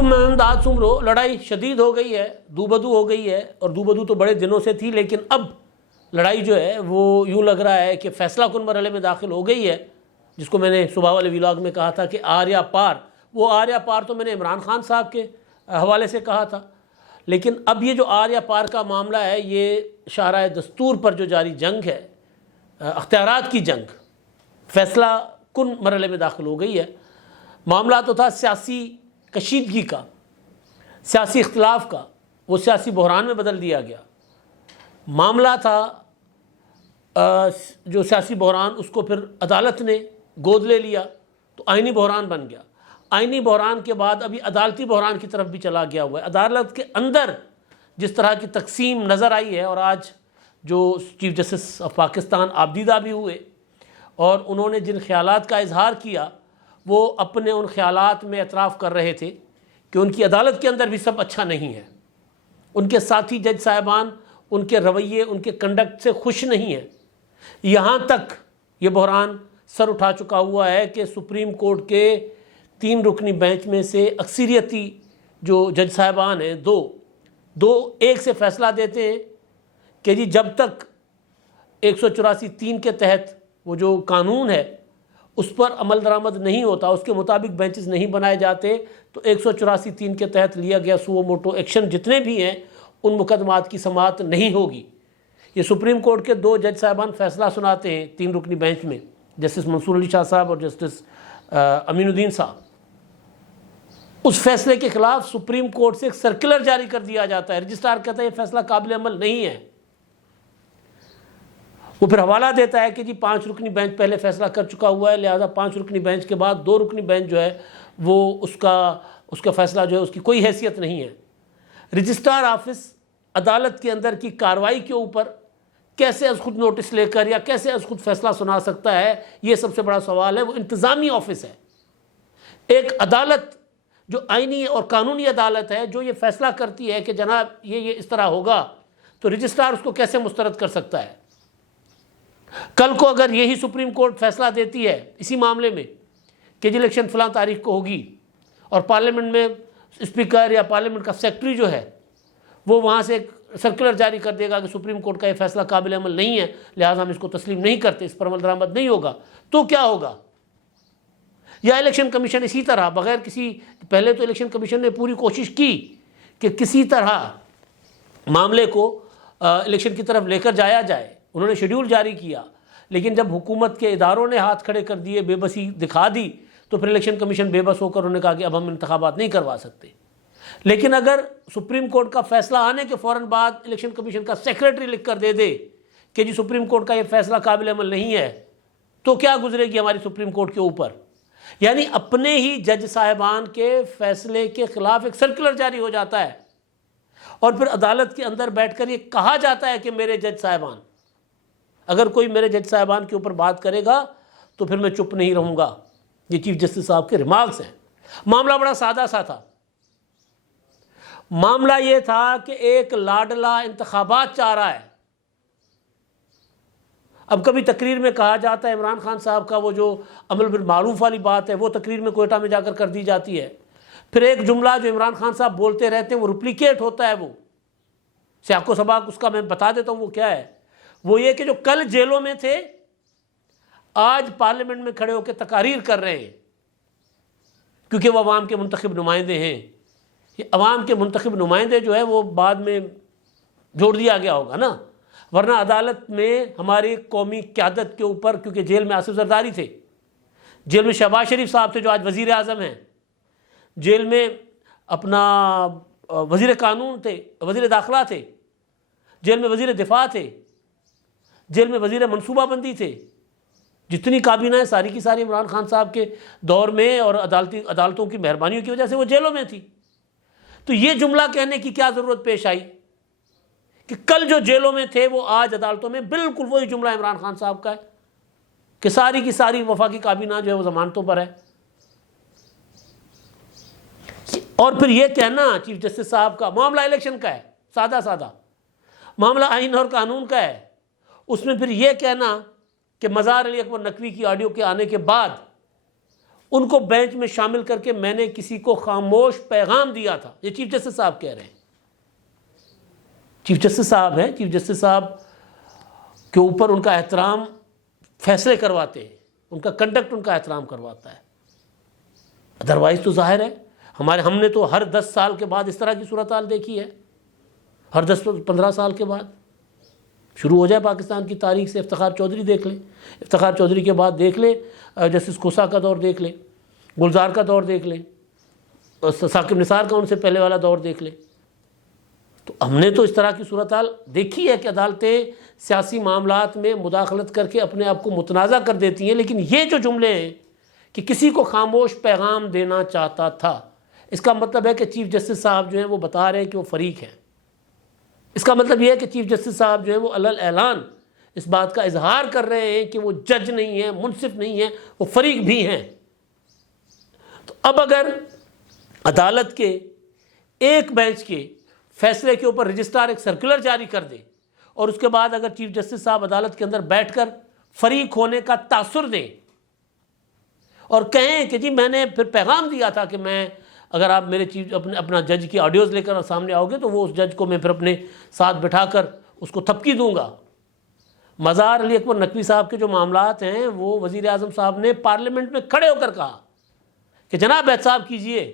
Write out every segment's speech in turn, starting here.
महमद आज सुमरो लड़ाई शदीद हो गई है, दूबदू हो गई है, और दूबदू तो बड़े दिनों से थी, लेकिन अब लड़ाई जो है वो यूँ लग रहा है कि फ़ैसला कुन मरहले में दाखिल हो गई है, जिसको मैंने सुबह वाले व्लॉग में कहा था कि आर या पार। वो आर या पार तो मैंने इमरान खान साहब के हवाले से कहा था, लेकिन अब ये जो आर या पार का मामला है, ये शाहराए दस्तूर पर जो जारी जंग है, अख्तियारात की जंग, फ़ैसला कुन मरहले में दाखिल हो गई है। मामला तो था सियासी कशीदगी का, सियासी इख्तिलाफ का, वो सियासी बहरान में बदल दिया गया। मामला था जो सियासी बहरान, उसको फिर अदालत ने गोद ले लिया तो आइनी बहरान बन गया। आइनी बहरान के बाद अभी अदालती बहरान की तरफ भी चला गया हुआ है। अदालत के अंदर जिस तरह की तकसीम नज़र आई है, और आज जो चीफ जस्टिस ऑफ पाकिस्तान आबदीदा भी हुए और उन्होंने जिन ख्यालात का इजहार किया, वो अपने उन ख्यालात में एतराफ़ कर रहे थे कि उनकी अदालत के अंदर भी सब अच्छा नहीं है, उनके साथी जज साहिबान उनके रवैये, उनके कंडक्ट से खुश नहीं है। यहाँ तक ये बहरान सर उठा चुका हुआ है कि सुप्रीम कोर्ट के 3 रुकनी बेंच में से अक्सरियती जो जज साहिबान हैं, दो एक से फ़ैसला देते हैं कि जी जब तक 184(3) के तहत वो जो कानून है उस पर अमल दरामद नहीं होता, उसके मुताबिक बेंचेस नहीं बनाए जाते, तो 184(3) के तहत लिया गया सुओ मोटो एक्शन जितने भी हैं उन मुकदमात की समाअत नहीं होगी। ये सुप्रीम कोर्ट के 2 जज साहबान फ़ैसला सुनाते हैं 3 रुकनी बेंच में, जस्टिस मंसूर अली शाह साहब और जस्टिस अमीनुद्दीन साहब। उस फैसले के ख़िलाफ़ सुप्रीम कोर्ट से एक सर्कुलर जारी कर दिया जाता है। रजिस्ट्रार कहता है ये फ़ैसला काबिल अमल नहीं है। वो फिर हवाला देता है कि जी 5 रुकनी बेंच पहले फ़ैसला कर चुका हुआ है, लिहाजा 5 रुकनी बेंच के बाद 2 रुकनी बेंच जो है वो उसका फ़ैसला जो है उसकी कोई हैसियत नहीं है। रजिस्ट्रार ऑफिस अदालत के अंदर की कार्रवाई के ऊपर कैसे अज खुद नोटिस लेकर या कैसे अज खुद फ़ैसला सुना सकता है, ये सबसे बड़ा सवाल है। वो इंतज़ामी ऑफिस है, एक अदालत जो आइनी और कानूनी अदालत है, जो ये फ़ैसला करती है कि जनाब ये इस तरह होगा, तो रजिस्ट्रार उसको कैसे मुस्तरद कर सकता है। कल को अगर यही सुप्रीम कोर्ट फ़ैसला देती है इसी मामले में कि जी इलेक्शन फ़लाँ तारीख को होगी, और पार्लियामेंट में स्पीकर या पार्लियामेंट का सेक्रेटरी जो है वो वहाँ से एक सर्कुलर जारी कर देगा कि सुप्रीम कोर्ट का ये फ़ैसला काबिल अमल नहीं है, लिहाजा हम इसको तस्लीम नहीं करते, इस पर अमल दरामद नहीं होगा, तो क्या होगा। या इलेक्शन कमीशन इसी तरह बग़ैर किसी, पहले तो इलेक्शन कमीशन ने पूरी कोशिश की कि किसी तरह मामले को इलेक्शन की तरफ लेकर जाया जाए, उन्होंने शेड्यूल जारी किया, लेकिन जब हुकूमत के इदारों ने हाथ खड़े कर दिए, बेबसी दिखा दी, तो फिर इलेक्शन कमीशन बेबस होकर उन्होंने कहा कि अब हम इंतखाबात नहीं करवा सकते। लेकिन अगर सुप्रीम कोर्ट का फ़ैसला आने के फ़ौरन बाद इलेक्शन कमीशन का सेक्रेटरी लिख कर दे दे कि जी सुप्रीम कोर्ट का ये फ़ैसला काबिल अमल नहीं है, तो क्या गुजरेगी हमारी सुप्रीम कोर्ट के ऊपर। यानी अपने ही जज साहिबान के फ़ैसले के ख़िलाफ़ एक सर्कुलर जारी हो जाता है, और फिर अदालत के अंदर बैठकर ये कहा जाता है कि मेरे जज साहिबान, अगर कोई मेरे जज साहिबान के ऊपर बात करेगा तो फिर मैं चुप नहीं रहूँगा। ये चीफ जस्टिस साहब के रिमार्क्स हैं। मामला बड़ा सादा सा था। मामला ये था कि एक लाडला इंतखाबात चाह रहा है। अब कभी तकरीर में कहा जाता है, इमरान खान साहब का वो जो अमल बिल मारूफ वाली बात है वो तकरीर में कोयटा में जाकर कर दी जाती है, फिर एक जुमला जो इमरान खान साहब बोलते रहते हैं वो रिप्लिकेट होता है, वो सियाको सबाक उसका मैं बता देता हूँ वो क्या है। वो ये कि जो कल जेलों में थे आज पार्लियामेंट में खड़े होकर तकारीर कर रहे हैं, क्योंकि वो अवाम के मुंतखब नुमाइंदे हैं। ये अवाम के मुंतखब नुमाइंदे जो है वो बाद में जोड़ दिया गया होगा ना, वरना अदालत में हमारी कौमी क़यादत के ऊपर, क्योंकि जेल में आसिफ जरदारी थे, जेल में शहबाज शरीफ साहब थे जो आज वज़ीर आज़म हैं, जेल में अपना वज़ीर कानून थे, वज़ीर दाखिला थे, जेल में वज़ीर दिफा थे, जेल में वज़ीर मनसूबाबंदी थे। जितनी काबीना है सारी की सारी इमरान खान साहब के दौर में और अदालतों की मेहरबानियों की वजह से वो जेलों में थी। तो ये जुमला कहने की क्या ज़रूरत पेश आई कि कल जो जेलों में थे वो आज अदालतों में, बिल्कुल वही जुमला इमरान खान साहब का है कि सारी की सारी वफाकी काबीना जो है वो ज़मानतों पर है। और फिर ये कहना चीफ जस्टिस साहब का मामला इलेक्शन का है, सादा सादा मामला आइन और कानून का है, उसमें फिर ये कहना कि मज़ार अली अकबर नकवी की ऑडियो के आने के बाद उनको बेंच में शामिल करके मैंने किसी को खामोश पैगाम दिया था। ये चीफ जस्टिस साहब कह रहे हैं। चीफ जस्टिस साहब हैं, चीफ जस्टिस साहब के ऊपर उनका एहतराम फैसले करवाते हैं, उनका कंडक्ट उनका एहतराम करवाता है। अदरवाइज तो जाहिर है हमने तो हर 10 साल के बाद इस तरह की सूरत हाल देखी है। हर 10-15 साल के बाद शुरू हो जाए पाकिस्तान की तारीख से। इफ्तिखार चौधरी देख ले, इफ्तिखार चौधरी के बाद देख ले जस्टिस कोसा का दौर देख ले, गुलजार का दौर देख ले, साकिब निसार का उनसे पहले वाला दौर देख ले। तो हमने तो इस तरह की सूरत हाल देखी है कि अदालतें सियासी मामलात में मुदाखलत करके अपने आप को मुतनाज़ा कर देती हैं। लेकिन ये जो जुमले हैं कि किसी को खामोश पैगाम देना चाहता था, इसका मतलब है कि चीफ जस्टिस साहब जो हैं वो बता रहे हैं कि वो फरीक हैं। इसका मतलब यह है कि चीफ जस्टिस साहब जो है वो अलल ऐलान इस बात का इजहार कर रहे हैं कि वो जज नहीं है, मुनसिफ नहीं है, वो फरीक भी हैं। तो अब अगर अदालत के एक बेंच के फैसले के ऊपर रजिस्ट्रार एक सर्कुलर जारी कर दे और उसके बाद अगर चीफ जस्टिस साहब अदालत के अंदर बैठकर फरीक होने का तासुर दें और कहें कि जी मैंने फिर पैगाम दिया था कि मैं, अगर आप मेरे चीफ अपना जज की ऑडियोज़ लेकर सामने आओगे तो वो उस जज को मैं फिर अपने साथ बिठाकर उसको थपकी दूंगा। मज़ार अली अकबर नकवी साहब के जो मामलात हैं वो वज़ीर आज़म साहब ने पार्लियामेंट में खड़े होकर कहा कि जनाब एहतसाब कीजिए।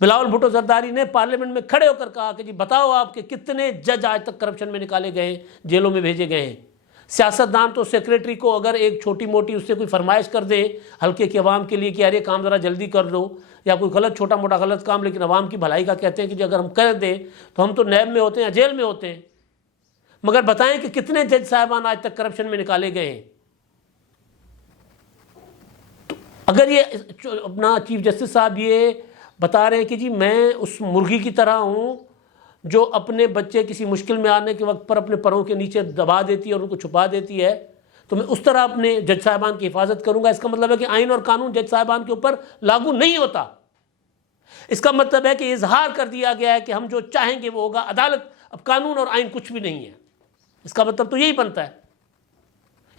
बिलावल भुट्टो जरदारी ने पार्लियामेंट में खड़े होकर कहा कि जी बताओ आपके कितने जज आज तक करप्शन में निकाले गए, जेलों में भेजे गए हैं। सियासतदान तो सेक्रेटरी को अगर एक छोटी मोटी उससे कोई फरमाइश कर दे हल्के की आवाम के लिए कि यार ये काम ज़रा जल्दी कर दो, या कोई गलत छोटा मोटा गलत काम लेकिन आवाम की भलाई का कहते हैं कि जी अगर हम कर दें तो हम तो नैब में होते हैं या जेल में होते हैं। मगर बताएं कि कितने जज साहिबान आज तक करप्शन में निकाले गए हैं। तो अगर ये अपना चीफ जस्टिस साहब ये बता रहे हैं कि जी मैं उस मुर्गी की तरह हूँ जो अपने बच्चे किसी मुश्किल में आने के वक्त पर अपने परों के नीचे दबा देती है और उनको छुपा देती है, तो मैं उस तरह अपने जज साहिबान की हिफाजत करूंगा। इसका मतलब है कि आइन और कानून जज साहिबान के ऊपर लागू नहीं होता। इसका मतलब है कि इजहार कर दिया गया है कि हम जो चाहेंगे वो होगा। अदालत अब कानून और आइन कुछ भी नहीं है। इसका मतलब तो यही बनता है,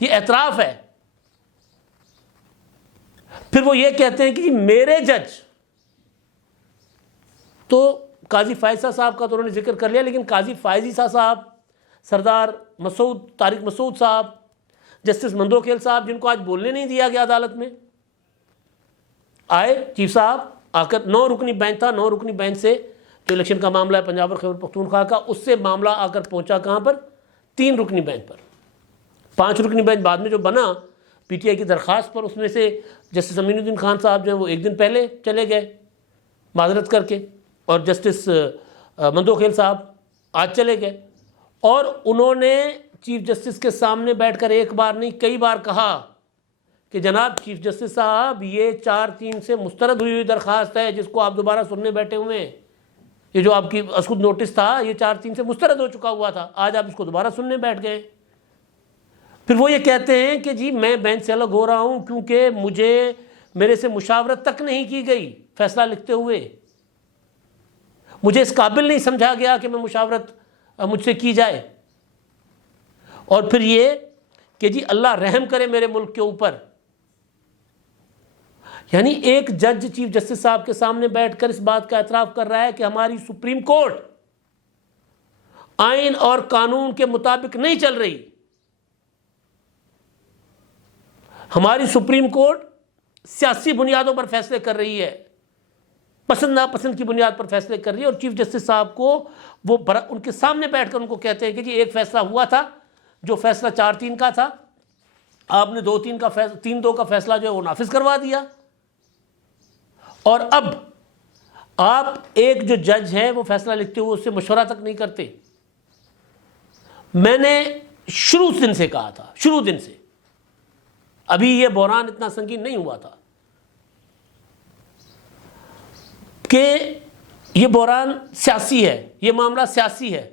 ये एतराफ़ है। फिर वो ये कहते हैं कि मेरे जज, तो काजी फायज़ साहब का तो उन्होंने जिक्र कर लिया, लेकिन काजी फायज़ साहब, सरदार मसूद तारिक मसूद साहब, जस्टिस मंदोखेल साहब, जिनको आज बोलने नहीं दिया गया अदालत में, आए चीफ साहब आकर 9 रुकनी बेंच था, 9 रुकनी बेंच से जो इलेक्शन का मामला है पंजाब और खैबर पख्तूनख्वा का, उससे मामला आकर पहुंचा कहाँ पर, 3 रुकनी बेंच पर। 5 रुकनी बेंच बाद में जो बना पीटीआई की दरख्वास्त पर, उसमें से जस्टिस अमीनुद्दीन खान साहब जो है वो एक दिन पहले चले गए माजरत करके, और जस्टिस मंदोखेल साहब आज चले गए। और उन्होंने चीफ जस्टिस के सामने बैठकर एक बार नहीं कई बार कहा कि जनाब चीफ जस्टिस साहब ये 4-3 से मुस्तरद हुई दरख्वास्त है जिसको आप दोबारा सुनने बैठे हुए हैं। ये जो आपकी असुद नोटिस था ये 4-3 से मुस्तरद हो चुका हुआ था, आज आप इसको दोबारा सुनने बैठ गए। फिर वो ये कहते हैं कि जी मैं बेंच से अलग हो रहा हूँ क्योंकि मेरे से मुशावरत तक नहीं की गई फैसला लिखते हुए, मुझे इस काबिल नहीं समझा गया कि मैं मुशावरत मुझसे की जाए। और फिर ये कि जी अल्लाह रहम करे मेरे मुल्क के ऊपर। यानी एक जज चीफ जस्टिस साहब के सामने बैठकर इस बात का एतराफ़ कर रहा है कि हमारी सुप्रीम कोर्ट आइन और कानून के मुताबिक नहीं चल रही। हमारी सुप्रीम कोर्ट सियासी बुनियादों पर फैसले कर रही है, पसंद नापसंद की बुनियाद पर फैसले कर रही है। और चीफ जस्टिस साहब को वो उनके सामने बैठकर उनको कहते हैं कि जी एक फैसला हुआ था जो फैसला 4-3 का था, आपने 3-2 का फैसला जो है वो नाफिज करवा दिया, और अब आप एक जो जज है वो फैसला लिखते हुए उससे मशवरा तक नहीं करते। मैंने शुरू दिन से कहा था, शुरू दिन से, अभी ये बहरान इतना संगीन नहीं हुआ था कि ये बहरान सियासी है, ये मामला सियासी है।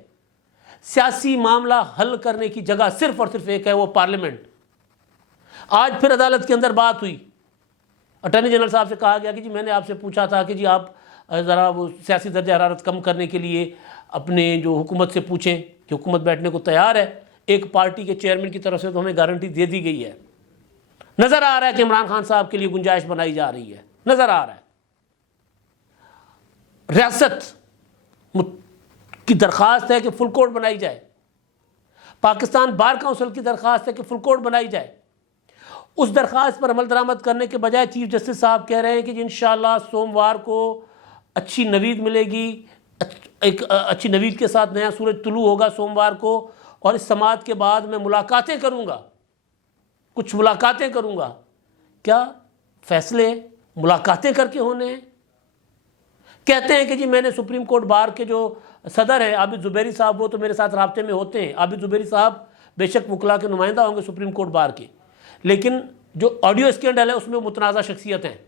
सियासी मामला हल करने की जगह सिर्फ और सिर्फ एक है, वो पार्लियामेंट। आज फिर अदालत के अंदर बात हुई, अटॉर्नी जनरल साहब से कहा गया कि जी मैंने आपसे पूछा था कि जी आप ज़रा वो सियासी दर्जा हरारत कम करने के लिए अपने जो हुकूमत से पूछें कि हुकूमत बैठने को तैयार है। एक पार्टी के चेयरमैन की तरफ से तो हमें गारंटी दे दी गई है, नजर आ रहा है कि इमरान खान साहब के लिए गुंजाइश बनाई जा रही है, नजर आ रहा है। रियासत की दरख्वास्त है कि फुल कोर्ट बनाई जाए, पाकिस्तान बार काउंसिल की दरख्वास्त है कि फुल कोर्ट बनाई जाए। उस दरख्वास्त पर अमल दरामद करने के बजाय चीफ जस्टिस साहब कह रहे हैं कि इंशाअल्लाह सोमवार को अच्छी नवीद मिलेगी, एक अच्छी नवीद के साथ नया सूरज तुलू होगा सोमवार को, और इस समाअत के बाद मैं मुलाकातें करूँगा, कुछ मुलाकातें करूँगा। क्या फैसले मुलाकातें करके होने हैं? कहते हैं कि जी मैंने सुप्रीम कोर्ट बार के जो सदर हैं आबिद ज़ुबैरी साहब, वो तो मेरे साथ राब्ते में होते हैं। आबिद ज़ुबैरी साहब बेशक वकला के नुमाइंदा होंगे सुप्रीम कोर्ट बार के, लेकिन जो ऑडियो स्कैंडल है उसमें मुतनाज़ा शख्सियत हैं,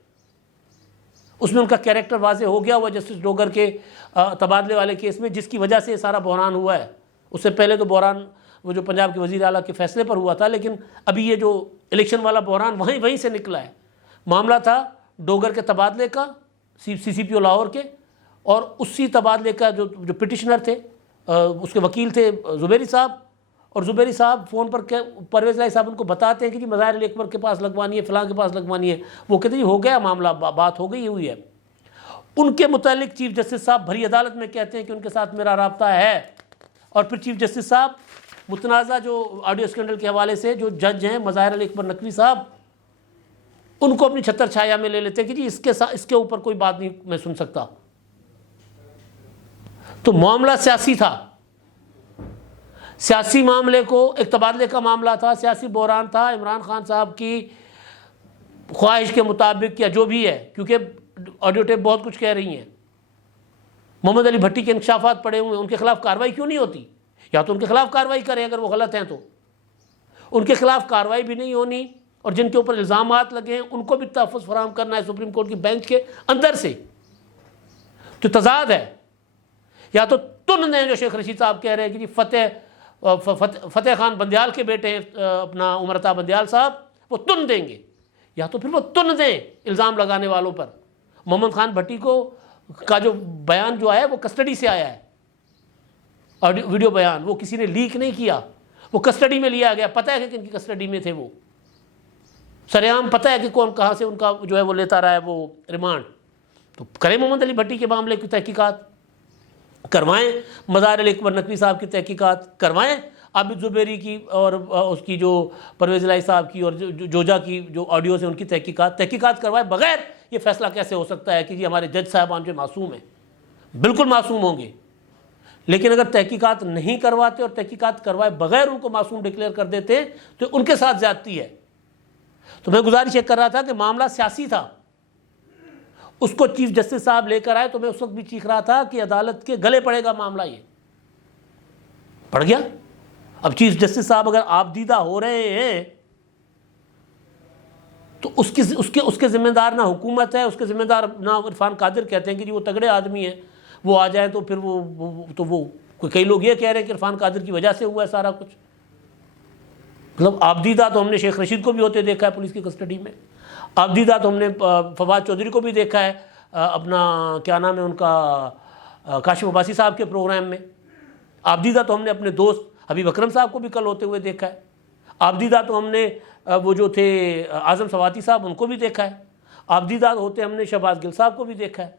उसमें उनका कैरेक्टर वाज़े हो गया हुआ जस्टिस डोगर के तबादले वाले केस में, जिसकी वजह से सारा बहरान हुआ है। उससे पहले तो बहरान वो जो पंजाब के वज़ीर आला के फैसले पर हुआ था, लेकिन अभी ये जो इलेक्शन वाला बहरान वहीं से निकला है। मामला था डोगर के तबादले का, CCPO लाहौर के, और उसी तबादले का जो पिटिशनर थे, उसके वकील थे ज़ुबैरी साहब, और ज़ुबैरी साहब फ़ोन पर परवेज़ लाई साहब उनको बताते हैं कि जी मज़ाहिर अकबर के पास लगवानी है, फ़लाँ के पास लगवानी है। वो कहते हैं जी हो गया मामला, बात हो गई हुई है। उनके मुतालिक चीफ जस्टिस साहब भरी अदालत में कहते हैं कि उनके साथ मेरा राब्ता है, और फिर चीफ जस्टिस साहब मुतनाज़ा जो ऑडियो स्कैंडल के हवाले से जो जज हैं मज़ाहिर अकबर नकवी साहब, उनको अपनी छत्तर छाया में ले लेते हैं कि जी इसके ऊपर कोई बात नहीं मैं सुन सकता। तो मामला सियासी था, सियासी मामले को, एक तबादले का मामला था, सियासी बहरान था, इमरान खान साहब की ख्वाहिश के मुताबिक या जो भी है, क्योंकि ऑडियो टेप बहुत कुछ कह रही हैं। मोहम्मद अली भट्टी के इंकशाफात पड़े हुए हैं, उनके खिलाफ कार्रवाई क्यों नहीं होती? या तो उनके खिलाफ कार्रवाई करें अगर वो गलत हैं तो, उनके खिलाफ कार्रवाई भी नहीं होनी, और जिनके ऊपर इल्ज़ामात लगे हैं उनको भी तहफ़्फ़ुज़ फराहम करना है सुप्रीम कोर्ट की बेंच के अंदर से। तो तजाद है, या तो तुन ने जो शेख रशीद साहब कह रहे हैं कि जी फतेह खान बंदियाल के बेटे हैं अपना उमरता बंदियाल साहब, वो तुन देंगे, या तो फिर वो तुन दें इल्ज़ाम लगाने वालों पर। मोहम्मद खान भट्टी का जो बयान जो है वो कस्टडी से आया है, ऑडियो वीडियो बयान, वो किसी ने लीक नहीं किया, वो कस्टडी में लिया गया। पता है कि किनकी कस्टडी में थे वो, सरेआम पता है कि कौन कहाँ से उनका जो है वो लेता रहा है वो रिमांड। तो करें मोहम्मद अली भट्टी के मामले की तहकीकात, करवाएं मज़ाहिर अकबर नकवी साहब की तहकीकात, करवाएं आबिद ज़ुबैरी की और उसकी जो परवेज़ लाई साहब की और जोजा की जो ऑडियो से उनकी तहकीकात करवाएं। बगैर ये फैसला कैसे हो सकता है कि जी हमारे जज साहबान जो मासूम हैं? बिल्कुल मासूम होंगे, लेकिन अगर तहकीकात नहीं करवाते और तहकीकात करवाए बगैर उनको मासूम डिक्लेयर कर देते तो उनके साथ ज़्यादती है। तो मैं गुजारिश कर रहा था कि मामला सियासी था, उसको चीफ जस्टिस साहब लेकर आए, तो मैं उस वक्त भी चीख रहा था कि अदालत के गले पड़ेगा मामला, ये पड़ गया। अब चीफ जस्टिस साहब अगर आपदीदा हो रहे हैं तो उसके जिम्मेदार ना हुकूमत है, उसके जिम्मेदार ना इरफान कादिर कहते हैं कि जी वो तगड़े आदमी हैं, वो आ जाए तो फिर वो कई लोग ये कह रहे हैं कि इरफान कादिर की वजह से हुआ है सारा कुछ। मतलब आपदीदा तो हमने शेख रशीद को भी होते देखा है पुलिस की कस्टडी में, आपदीदा तो हमने फवाद चौधरी को भी देखा है अपना क्या नाम है उनका काशिफ अब्बासी साहब के प्रोग्राम में, आपदीदा तो हमने अपने दोस्त हबीब अकरम साहब को भी कल होते हुए देखा है, आपदीदा तो हमने वो जो थे आज़म सवाती साहब उनको भी देखा है, आपदीदा होते हमने शहबाज गिल साहब को भी देखा है।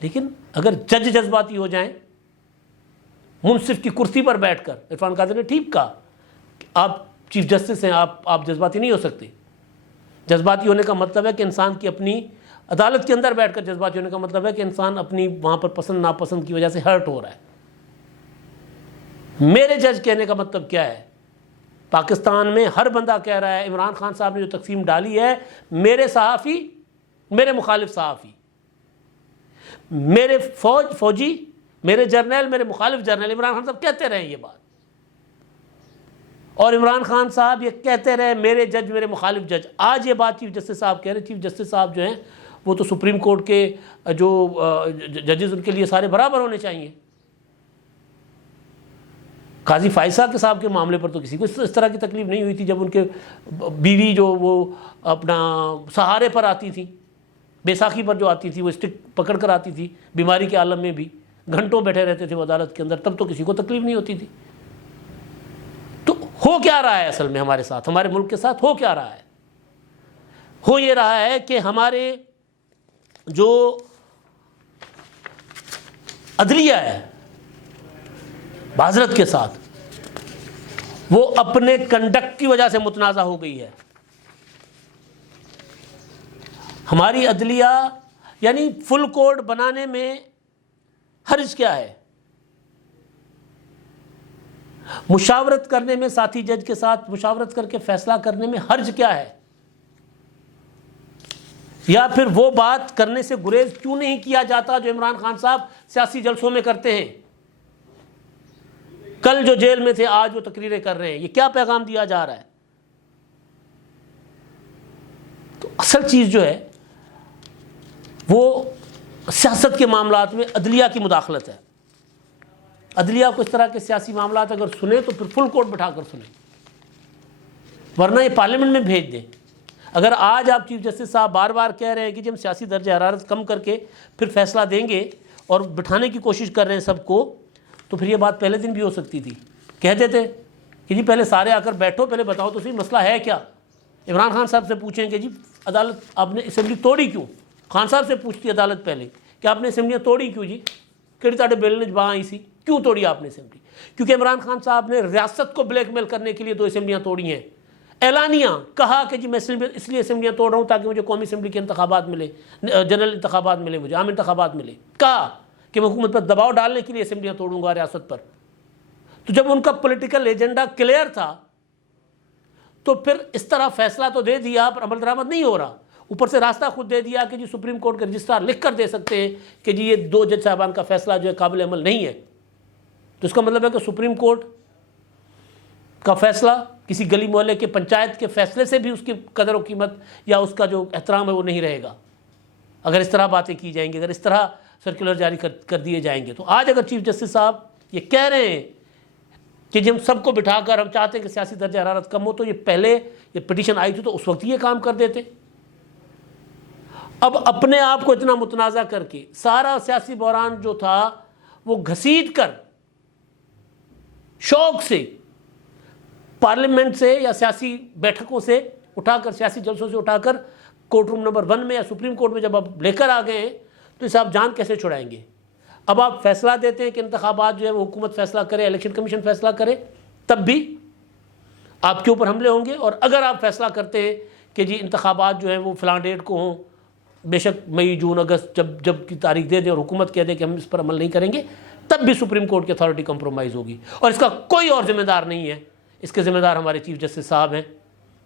लेकिन अगर जज जज्बाती हो जाएं, मुंसिफ की कुर्सी पर बैठकर, इरफान कादिर ने ठीक कहा कि आप चीफ जस्टिस हैं, आप जज्बाती नहीं हो सकते। जज्बाती होने का मतलब है कि इंसान की अपनी अदालत के अंदर बैठकर जज्बाती होने का मतलब है कि इंसान अपनी वहाँ पर पसंद नापसंद की वजह से हर्ट हो रहा है। मेरे जज कहने का मतलब क्या है? पाकिस्तान में हर बंदा कह रहा है इमरान खान साहब ने जो तकसीम डाली है, मेरे सहाफ़ी, मेरे मुखालिफ सहाफ़ी, मेरे फौजी, मेरे जर्नल, मेरे मुखालिफ जर्नल, इमरान खान साहब कहते रहे ये बात, और इमरान खान साहब ये कहते रहे मेरे जज, मेरे मुखालिफ जज। आज ये बात चीफ जस्टिस साहब कह रहे हैं। चीफ जस्टिस साहब जो हैं वो तो सुप्रीम कोर्ट के जो जजेस उनके लिए सारे बराबर होने चाहिए। काजी फायसा के साहब के मामले पर तो किसी को इस तरह की तकलीफ नहीं हुई थी जब उनके बीवी जो वो अपना सहारे पर आती थी, बैसाखी पर जो आती थी, वो स्टिक पकड़ कर आती थी, बीमारी के आलम में भी घंटों बैठे रहते थे वो अदालत के अंदर, तब तो किसी को तकलीफ नहीं होती थी। तो हो क्या रहा है असल में हमारे साथ, हमारे मुल्क के साथ हो क्या रहा है? हो ये रहा है कि हमारे जो अदलिया है बाज़रत के साथ, वो अपने कंडक्ट की वजह से मुतनाज़ा हो गई है। हमारी अदलिया यानी फुल कोड बनाने में हर्ज क्या है? मुशावरत करने में, साथी जज के साथ मुशावरत करके फैसला करने में हर्ज क्या है? या फिर वो बात करने से गुरेज क्यों नहीं किया जाता जो इमरान खान साहब सियासी जलसों में करते हैं? कल जो जेल में थे, आज वो तकरीरें कर रहे हैं। ये क्या पैगाम दिया जा रहा है? तो असल चीज़ जो है वो सियासत के मामलात में अदलिया की मुदाखलत है। अदलिया को इस तरह के सियासी मामलात अगर सुने तो फिर फुल कोर्ट बिठा कर सुने, वरना ये पार्लियामेंट में भेज दें। अगर आज आप चीफ जस्टिस साहब बार बार कह रहे हैं कि जब सियासी दर्ज हरारत कम करके फिर फैसला देंगे और बिठाने की कोशिश कर रहे हैं सबको, तो फिर ये बात पहले दिन भी हो सकती थी। कहते थे कि जी पहले सारे आकर बैठो, पहले बताओ तो सही मसला है क्या। इमरान खान साहब से पूछें कि जी अदालत आपने असेंबली तोड़ी क्यों? खान साहब से पूछती अदालत पहले कि आपने असेंबलियाँ तोड़ी क्यों जी, कि ताड़े बिल ने जबां आई सी, क्यों तोड़ी आपने असेंबली? क्योंकि इमरान खान साहब ने रियासत को ब्लैकमेल करने के लिए 2 असेंबलियाँ तोड़ी हैं। एलानिया कहा कि जी मैं इसलिए असेंबलियाँ तोड़ रहा हूँ ताकि मुझे कौमी असेंबली के इंतखाबात मिले, जनरल इंतखाबात मिले, मुझे आम इंतखाबात मिले। कहा कि मैं हुकूमत पर दबाव डालने के लिए असेंबलियाँ तोड़ूंगा रियासत पर। तो जब उनका पॉलिटिकल एजेंडा क्लियर था तो फिर इस तरह फैसला तो दे दिया पर अमल दरामद नहीं हो रहा। ऊपर से रास्ता खुद दे दिया कि जी सुप्रीम कोर्ट के रजिस्ट्रार लिख कर दे सकते हैं कि जी ये 2 जज साहबान का फैसला जो है काबिल अमल नहीं है। तो इसका मतलब है कि सुप्रीम कोर्ट का फैसला किसी गली मोहल्ले के पंचायत के फैसले से भी उसकी कदर और कीमत या उसका जो एहतराम है वो नहीं रहेगा, अगर इस तरह बातें की जाएंगी, अगर इस तरह सर्कुलर जारी कर दिए जाएंगे। तो आज अगर चीफ जस्टिस साहब ये कह रहे हैं कि जब सबको बिठाकर हम चाहते हैं कि सियासी दर्जा हरारत कम हो, तो ये पहले ये पिटीशन आई थी तो उस वक्त ये काम कर देते। अब अपने आप को इतना मुतनाज़ा करके सारा सियासी बहरान जो था वो घसीट कर शौक से पार्लियामेंट से या सियासी बैठकों से उठाकर, सियासी जलसों से उठाकर कोर्ट रूम नंबर 1 में या सुप्रीम कोर्ट में जब आप लेकर आ गए हैं तो इसे आप जान कैसे छुड़ाएंगे? अब आप फैसला देते हैं कि इंतखाबात जो है वो हुकूमत फैसला करे, इलेक्शन कमीशन फैसला करे, तब भी आपके ऊपर हमले होंगे। और अगर आप फैसला करते हैं कि जी इंतखाबात जो है वो फ़लाँ डेट को हों, बेशक मई, जून, अगस्त, जब की तारीख दे दें और हुकूमत कह दे कि हम इस पर अमल नहीं करेंगे, तब भी सुप्रीम कोर्ट की अथॉरिटी कंप्रोमाइज़ होगी। और इसका कोई और जिम्मेदार नहीं है, इसके ज़िम्मेदार हमारे चीफ जस्टिस साहब हैं,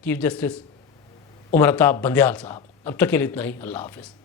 चीफ जस्टिस उमर अताब बंदयाल साहब। अब तक के लिए इतना ही। अल्लाह हाफ़िज़।